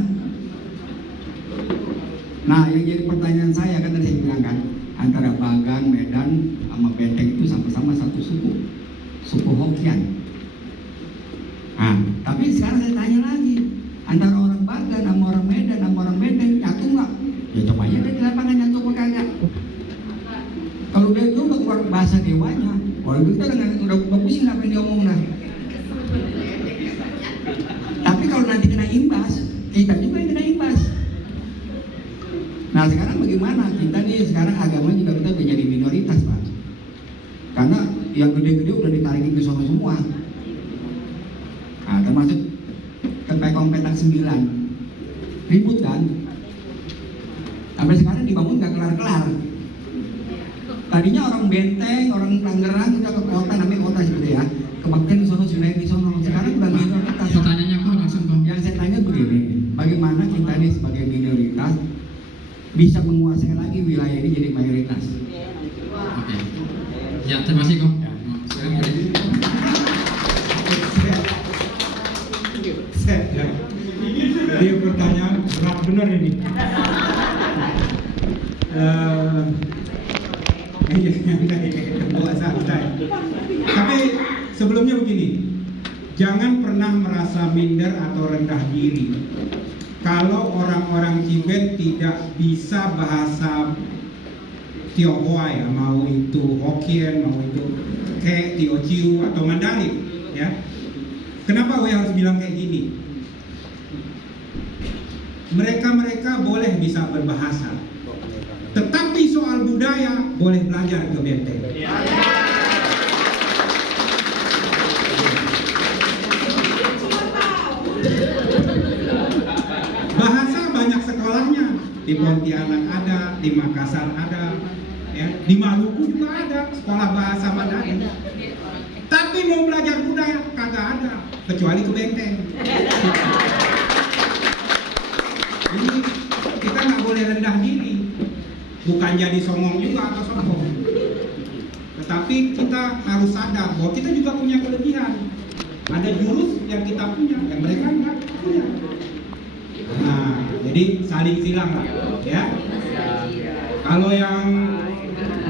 Nah, yang jadi pertanyaan saya kan tadi saya bilang kan, antara Bagan, Medan, sama Benteng itu sama-sama satu suku Hokkien. Nah, tapi sekarang saya tanya lagi, antara orang Bagan sama orang Medan sama orang Benteng nyatu nggak? Ya coba aja deh di lapangan nyatu apa kagak. Kalau dia itu udah keluar bahasa dewanya, orang kita udah pusing apa yang dia omong dah. Tapi kalau nanti kena imbas, kita juga yang kena imbas. Nah sekarang bagaimana? Kita nih sekarang agama juga kita udah jadi minoritas Pak. Karena yang gede-gede udah ditarikin ke sana semua. Nah termasuk TPKOM petak 9. Ribut kan? Sampai sekarang dibangun gak kelar-kelar. Tadinya orang Benteng, orang Tangerang kita ke kota, namanya kota seperti ya. Kebaktian di sono, Sunayan di sono. Sekarang udah minoritas. Pertanyaannya kok langsung kok. Yang saya tanya begini, bagaimana kita ini sebagai minoritas bisa menguasai lagi wilayah ini jadi mayoritas? Oke. Ya, terima kasih kok. Sekarang Ini pertanyaan berat benar ini. Santai. Tapi sebelumnya begini, jangan pernah merasa minder atau rendah diri kalau orang-orang Tibet tidak bisa bahasa Tionghoa ya, mau itu Hokkien, mau itu Ke, Teochew atau Mandarin ya. Kenapa gue harus bilang kayak gini? Mereka boleh bisa berbahasa, tetapi soal budaya boleh belajar ke Benteng. Bahasa banyak sekolahnya, di Pontianak ada, di Makassar ada, ya, di Maluku juga ada sekolah bahasa Mandarin. Tapi mau belajar budaya kagak ada, kecuali ke Benteng. Jadi kita nggak boleh rendah diri, bukan jadi songong juga atau sombong. Tetapi kita harus sadar bahwa kita juga punya kelebihan. Ada jurus yang kita punya, yang mereka nggak punya. Nah, jadi saling silang lah, ya. Kalau yang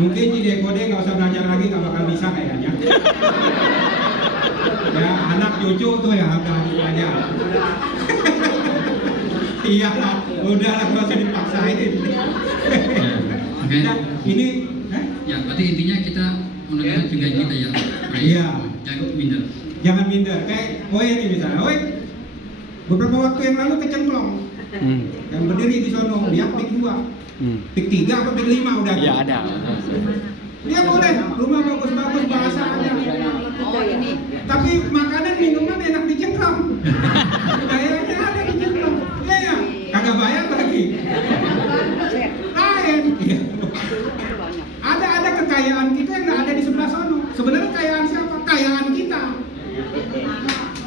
mungkin Cide Kode nggak usah belajar lagi, nggak bakal bisa kayaknya. Ya, anak cucu tuh ya udah belajar. Iya, udah lah, nggak usah dipaksain. Oke. Nah, ini, Ya, berarti intinya kita menunjukkan juga kita ya. Iya. Jangan minder. Jangan minder. Kayak Oe nih misalnya, Oe beberapa waktu yang lalu kecemplung. Yang berdiri di sono, dia PIK 2. PIK 3 apa PIK 5 udah? Ya ada. Dia boleh, rumah bagus-bagus, bahasa ada. Tapi makanan minuman enak dicengkram. Kayaknya ada dicengkram. Iya ya, kagak bayar lagi. Lain. Iya. Ada kekayaan kita yang nggak ada di sebelah sono. Sebenarnya kekayaan siapa? Kekayaan kita.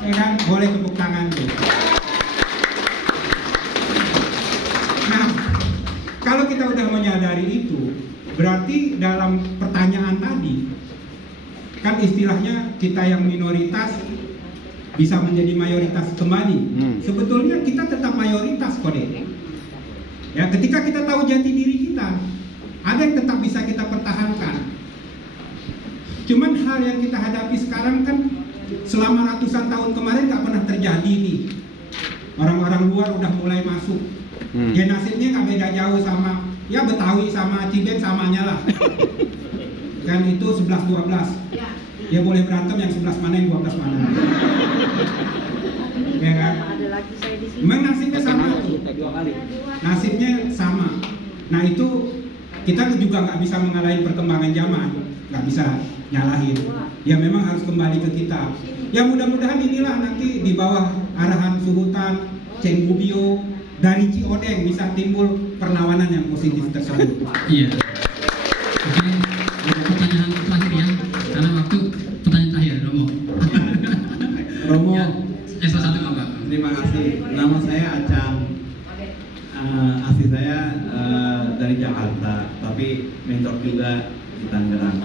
Ya kan? Boleh tepuk tangan tuh. Nah, kalau kita udah menyadari itu, berarti dalam pertanyaan tadi, kan istilahnya kita yang minoritas bisa menjadi mayoritas kembali. Sebetulnya kita tetap mayoritas Kode. Ya, ketika kita tahu jati diri kita, ada yang tetap bisa kita pertahankan. Cuman hal yang kita hadapi sekarang kan selama ratusan tahun kemarin nggak pernah terjadi nih. Orang-orang luar udah mulai masuk. Genosida nggak beda jauh sama ya Betawi sama Tibet samanya lah. Kan itu 11-12. Ya boleh berantem yang 11 mana yang 12 mana. Ya kan? gaji saya di sini. Memang nasibnya sama tuh. Nasibnya sama. Nah itu kita juga nggak bisa mengalahin perkembangan zaman, nggak bisa nyalahin. Ya memang harus kembali ke kita. Ya mudah-mudahan inilah nanti di bawah arahan Suhutan, Ceng Bubio, dari Ciodeng bisa timbul perlawanan yang positif tersebut. Iya. Oke, pertanyaan terakhir ya, karena waktu pertanyaan terakhir, Romo. Romo, Ya, salah satu Bapak. terima kasih. Nama saya Acang. Asli saya dari Jakarta, tapi mentor juga di Tangerang.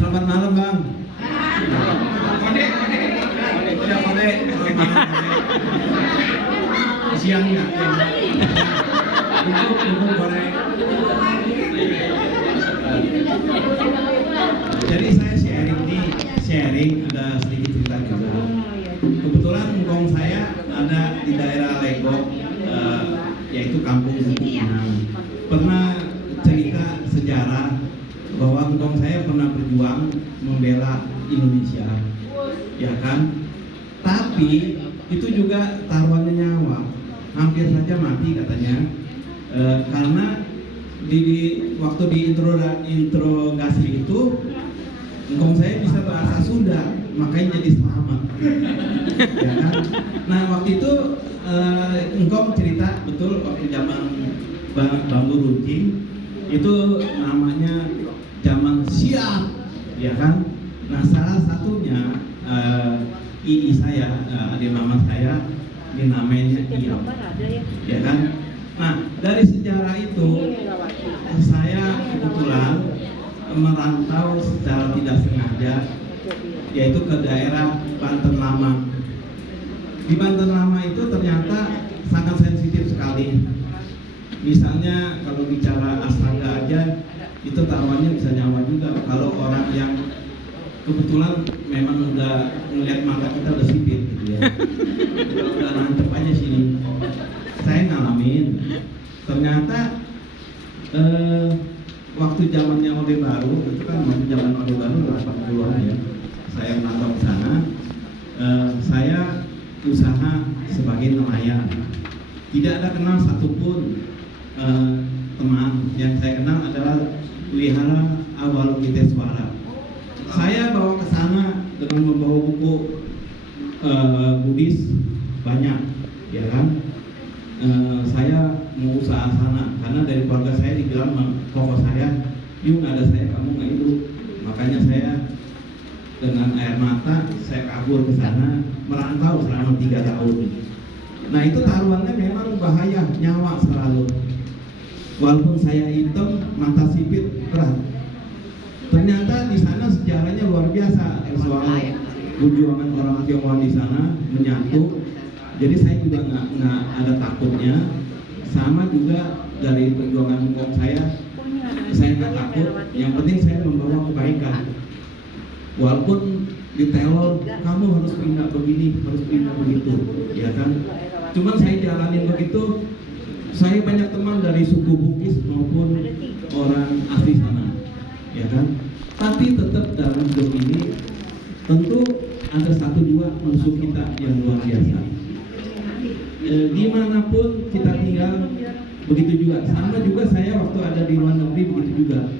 Selamat malam, Bang. Kode. Ya, Kode. Selamat malam, Kode. Siang ya. Untuk goreng. Jadi saya sharing ada sedikit cerita juga. Kebetulan ngkong saya ada di daerah Legok, yaitu Kampung Suku Minang. Pernah cerita sejarah bahwa ngkong saya pernah berjuang membela Indonesia, ya kan? Tapi itu juga taruhannya nyawa, hampir saja mati katanya, karena waktu diinterogasi itu ngkong saya bisa bahasa Sunda, makanya jadi selamat. Ya kan? Nah waktu itu ngkong cerita betul waktu zaman bambu runcing itu namanya zaman siap, ya kan? Nah salah satunya ii saya, adik mama saya, ini namanya Iyam, ya kan? Nah dari sejarah itu saya kebetulan merantau secara tidak sengaja, yaitu ke daerah Banten Lama. Di Banten Lama itu ternyata sangat sensitif sekali. Misalnya kalau bicara astaga aja, itu taruhannya bisa nyawa juga. Kalau orang yang kebetulan memang udah ngeliat mata kita udah sipit gitu ya, udah nancep aja sini. Saya ngalamin, ternyata waktu zamannya Orde Baru, itu kan waktu zaman Orde Baru 80-an ya, saya merantau ke sana. Saya usaha sebagai nelayan. Tidak ada kenal satupun teman. Yang saya kenal adalah Wihara Avalokiteswara. Saya bawa ke sana dengan membawa buku Buddhis banyak, ya kan? Saya mau usaha sana karena dari keluarga saya dibilang pokok saya, yuk nggak ada saya kamu nggak hidup. Makanya saya dengan air mata saya kabur ke sana, merantau selama 3 tahun. Nah itu taruhannya memang bahaya, nyawa selalu. Walaupun saya hitam, mata sipit, berat. Ternyata di sana sejarahnya luar biasa soal perjuangan orang Tionghoa di sana menyatu. Jadi saya juga nggak ada takutnya. Sama juga dari perjuangan ngkong saya nggak takut. Yang penting saya membawa kebaikan. Walaupun diteror, kamu harus pindah begini, harus pindah begitu, ya kan? Cuman saya jalanin begitu. Saya banyak teman dari suku Bugis maupun orang asli sana, ya kan? Tapi tetap dalam hidup ini tentu ada 1-2 musuh kita yang luar biasa. Dimanapun kita tinggal begitu juga. Sama juga saya waktu ada di luar negeri begitu juga.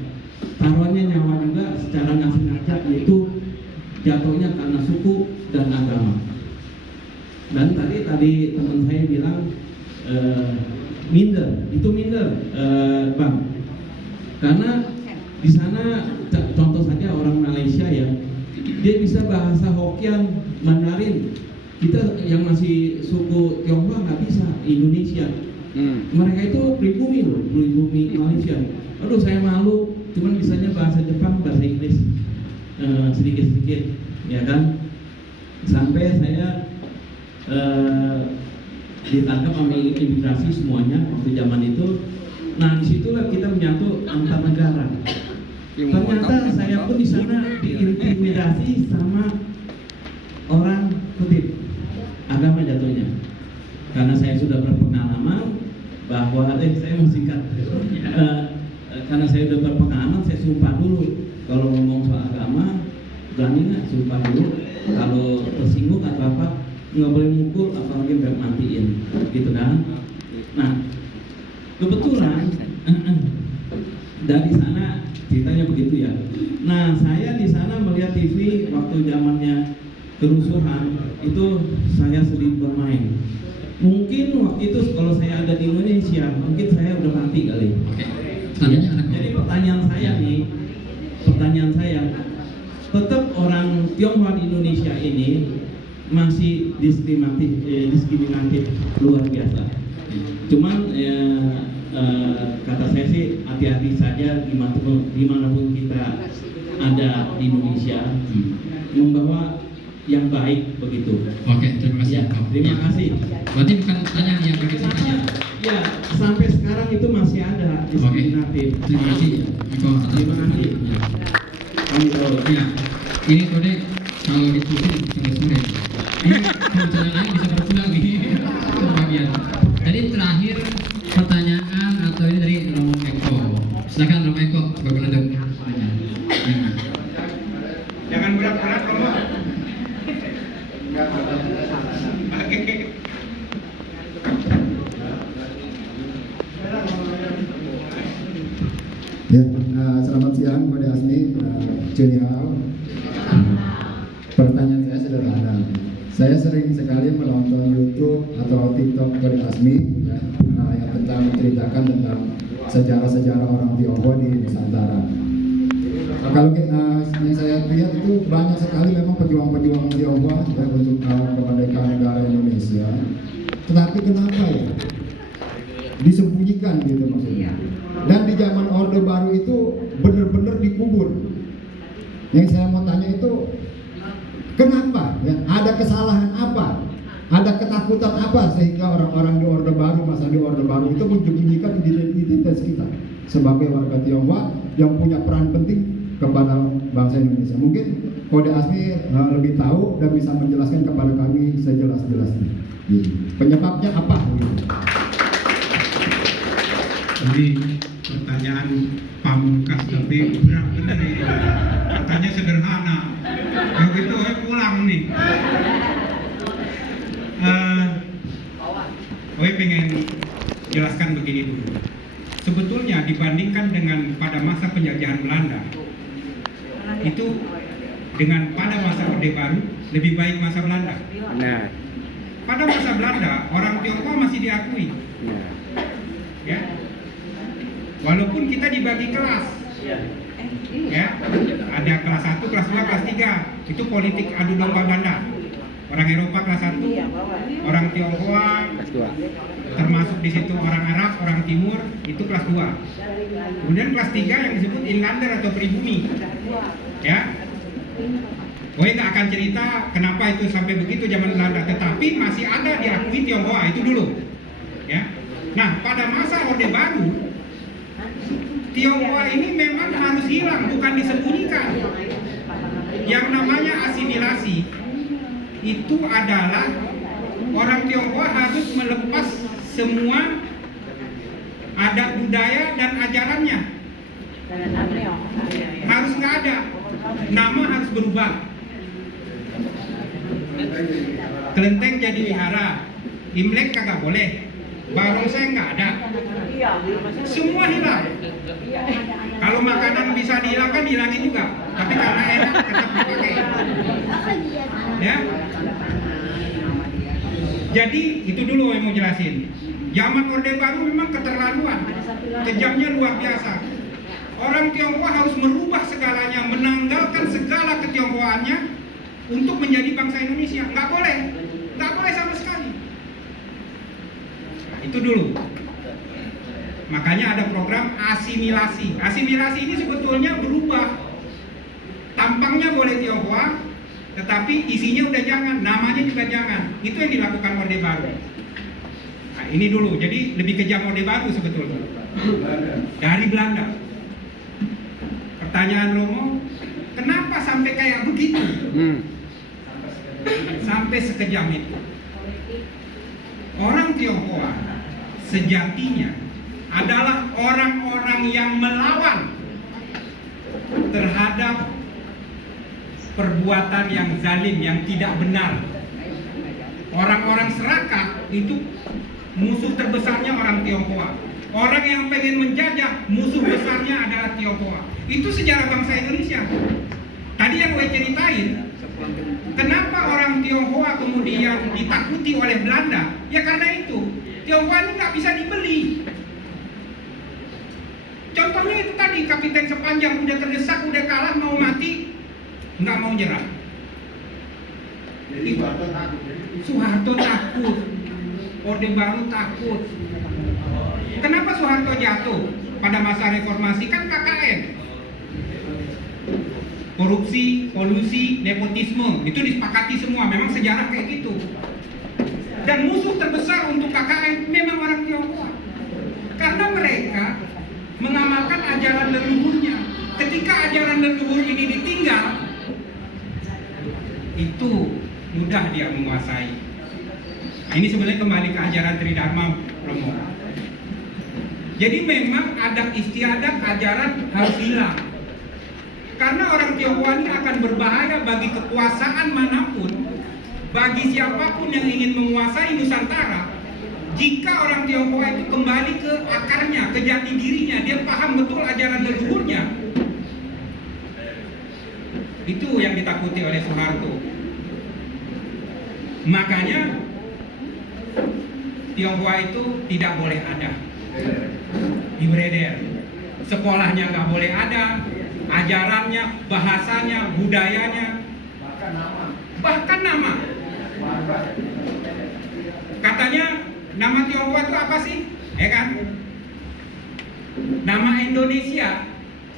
Taruhannya nyawa juga secara nggak sengaja, yaitu jatuhnya karena suku dan agama. Dan tadi teman saya bilang minder, itu minder, Bang. Karena di sana contoh saja orang Malaysia ya, dia bisa bahasa Hokkien, Mandarin. Kita yang masih suku Tionghoa nggak bisa, Indonesia. Mereka itu pribumi loh, pribumi Malaysia. Aduh saya malu, cuman bisanya bahasa Jepang, bahasa Inggris sedikit-sedikit, ya kan? Sampai saya ditangkap sama imigrasi semuanya waktu zaman itu. Nah disitulah kita menyatu antar negara. Ternyata saya pun di sana diintimidasi sama orang kutip agama jatuhnya, karena saya sudah berpengalaman bahwa saya mau singkat. Karena saya sudah berpengalaman, saya sumpah dulu kalau ngomong soal agama, berani nggak sumpah dulu. Kalau tersinggung atau apa, nggak boleh mukul apalagi sampai matiin, gitu kan? Nah, kebetulan dari sana ceritanya begitu ya. Nah, saya di sana melihat TV waktu zamannya kerusuhan itu saya sedih bermain. Mungkin waktu itu kalau saya ada di Indonesia, mungkin saya udah mati kali. Oke. Pertanyaannya ada. Jadi pertanyaan saya, tetap orang Tionghoa di Indonesia ini masih diskriminatif luar biasa. Cuman kata saya sih hati-hati saja dimanapun kita ada di Indonesia, membawa yang baik begitu. Oke, terima kasih. Ya, terima kasih. Berarti bukan pertanyaan yang begitu saja. Ya, sampai sekarang itu masih ada diskriminatif. Terima kasih. Eko atas Terima kasih. Ya. Kami tahu. Ya, ini kode kalau diskusi sore-sore. Ini pembicaraan lain bisa berulang nih. Bagian. Jadi terakhir pertanyaan atau ini dari Romo Eko. Silakan Romo Eko sebagai penutup. Jangan berat-berat Romo. Oke. Ya, selamat siang Kode Asmi, Junior. Pertanyaan saya sederhana. Saya sering sekali menonton YouTube atau TikTok Kode Asmi ya, yang tentang menceritakan tentang sejarah-sejarah orang Tionghoa di Nusantara. Kalau yang saya lihat itu banyak sekali memang pejuang-pejuang Tionghoa ya, untuk kemerdekaan negara Indonesia. Tetapi kenapa ya disembunyikan gitu maksudnya? Dan di zaman Orde Baru itu benar-benar dikubur. Yang saya mau tanya itu kenapa? Ya, ada kesalahan apa? Ada ketakutan apa sehingga orang-orang di Orde Baru, masa di Orde Baru itu menyembunyikan identitas kita sebagai warga Tionghoa yang punya peran penting kepada bangsa Indonesia. Mungkin Kode Asmi lebih tahu dan bisa menjelaskan kepada kami sejelas-jelasnya. Penyebabnya apa? Ini pertanyaan pamungkas tapi berat bener ini. Katanya sederhana. Begitu pulang nih. Pengen jelaskan begini dulu. Sebetulnya dibandingkan dengan pada masa penjajahan Belanda, itu dengan pada masa Orde Baru lebih baik masa Belanda. Benar. Pada masa Belanda orang Tionghoa masih diakui, ya. Walaupun kita dibagi kelas, ya, ada kelas 1, kelas 2, kelas 3. Itu politik adu domba Belanda. Orang Eropa kelas 1, orang Tionghoa, termasuk di situ orang Arab, orang Timur, itu kelas 2. Kemudian kelas 3 yang disebut inlander atau pribumi, ya. Gue nggak akan cerita kenapa itu sampai begitu zaman Belanda, tetapi masih ada diakui Tionghoa itu dulu, ya. Nah, pada masa Orde Baru, Tionghoa ini memang harus hilang, bukan disembunyikan. Yang namanya asimilasi itu adalah orang Tionghoa harus melepas semua adat budaya dan ajarannya. Harus nggak ada, nama harus berubah. Kelenteng jadi wihara, Imlek kagak boleh, barongsai nggak ada, semua hilang. Kalau makanan bisa dihilangkan, dihilangin juga, tapi karena enak tetap dipakai, ya. Jadi itu dulu yang mau jelasin. Zaman Orde Baru memang keterlaluan, kejamnya luar biasa. Orang Tionghoa harus merubah segalanya, menanggalkan segala ketionghoaannya untuk menjadi bangsa Indonesia. Nggak boleh sama sekali. Nah, itu dulu. Makanya ada program asimilasi. Asimilasi ini sebetulnya berubah. Tampangnya boleh Tionghoa, tetapi isinya udah jangan, namanya juga jangan. Itu yang dilakukan Orde Baru. Nah, ini dulu. Jadi lebih kejam Orde Baru sebetulnya. Dari Belanda. Pertanyaan Romo, kenapa sampai kayak begitu? Sampai sekejam itu. Orang Tionghoa sejatinya adalah orang-orang yang melawan terhadap perbuatan yang zalim, yang tidak benar. Orang-orang serakah itu musuh terbesarnya orang Tionghoa. Orang yang pengen menjajah, musuh besarnya adalah Tionghoa. Itu sejarah bangsa Indonesia. Tadi yang gue ceritain, kenapa orang Tionghoa kemudian ditakuti oleh Belanda? Ya karena itu, Tionghoa ini nggak bisa dibeli. Contohnya itu tadi, Kapiten Sepanjang udah terdesak, udah kalah, mau mati, nggak mau nyerah. Soeharto takut, Orde Baru takut. Kenapa Soeharto jatuh pada masa reformasi? Kan KKN, korupsi, kolusi, nepotisme, itu disepakati semua. Memang sejarah kayak gitu. Dan musuh terbesar untuk KKN memang orang Tionghoa, karena mereka mengamalkan ajaran leluhurnya. Ketika ajaran leluhur ini ditinggal, itu mudah dia menguasai. Nah, ini sebenarnya kembali ke ajaran Tridharma, Romo. Jadi memang adat istiadat ajaran harus hilang, karena orang Tionghoa ini akan berbahaya bagi kekuasaan manapun, bagi siapapun yang ingin menguasai Nusantara. Jika orang Tionghoa itu kembali ke akarnya, ke jati dirinya, dia paham betul ajaran leluhurnya, itu yang ditakuti oleh Soeharto. Makanya Tionghoa itu tidak boleh ada di beredar. Sekolahnya nggak boleh ada, ajarannya, bahasanya, budayanya, bahkan nama. Katanya nama Tionghoa itu apa sih? Ya kan? Nama Indonesia,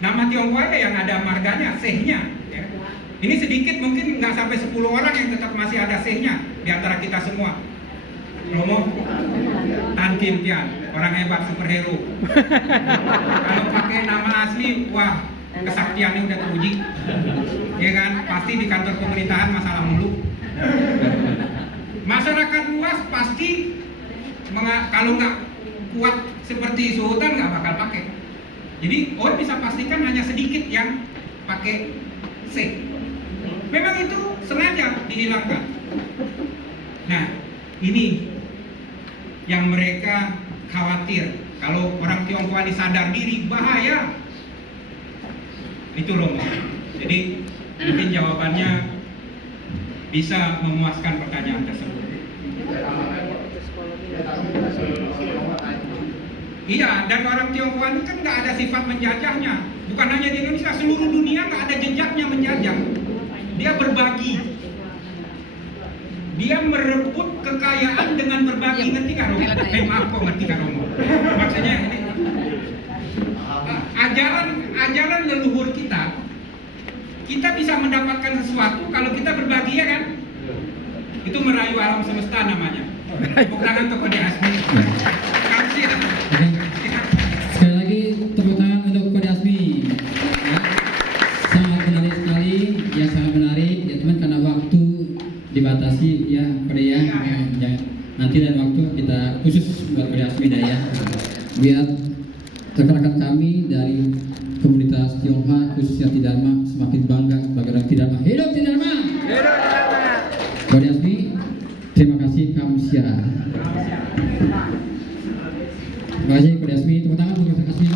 nama Tionghoa yang ada marganya, sehnya. Ya. Ini sedikit, mungkin nggak sampai 10 orang yang tetap masih ada sehnya di antara kita semua. Romo, Tan Kim Tian, orang hebat, superhero. Kalau pakai nama asli, wah, kesaktiannya udah teruji. Ya kan? Pasti di kantor pemerintahan masalah mulu. Masyarakat luas pasti kalau nggak kuat seperti Sultan nggak bakal pakai. Jadi orang bisa pastikan hanya sedikit yang pakai C. Memang itu sengaja dihilangkan. Nah, ini yang mereka khawatir. Kalau orang Tionghoa ini sadar diri, bahaya. Itu loh. Jadi mungkin jawabannya bisa memuaskan pertanyaan tersebut. Iya, dan orang Tionghoa ini kan nggak ada sifat menjajahnya. Bukan hanya di Indonesia, seluruh dunia nggak ada jejaknya menjajah. Dia berbagi. Dia merebut kekayaan dengan berbagi. Ngerti kan Romo? Maaf kok ngerti kan Romo? Maksudnya ini ajaran leluhur kita bisa mendapatkan sesuatu kalau kita berbagi, ya kan? Itu merayu alam semesta namanya. Tepuk tangan untuk Kode Asmi. Kasih. Sekali lagi tepuk tangan untuk Kode Asmi. Ya, sangat menarik sekali, ya sangat menarik. Ya teman, karena waktu dibatasi ya Kode ya. Ya, nanti dan waktu kita khusus buat Kode Asmi ya. Biar rekan-rekan kami dari komunitas Tionghoa khususnya Tridharma semakin bangga sebagai orang Tridharma. Hidup Tridharma! Hidup Tridharma! Kode Asmi, terima kasih Kamsia. Terima kasih Kode Asmi, tepuk tangan untuk Kode Asmi.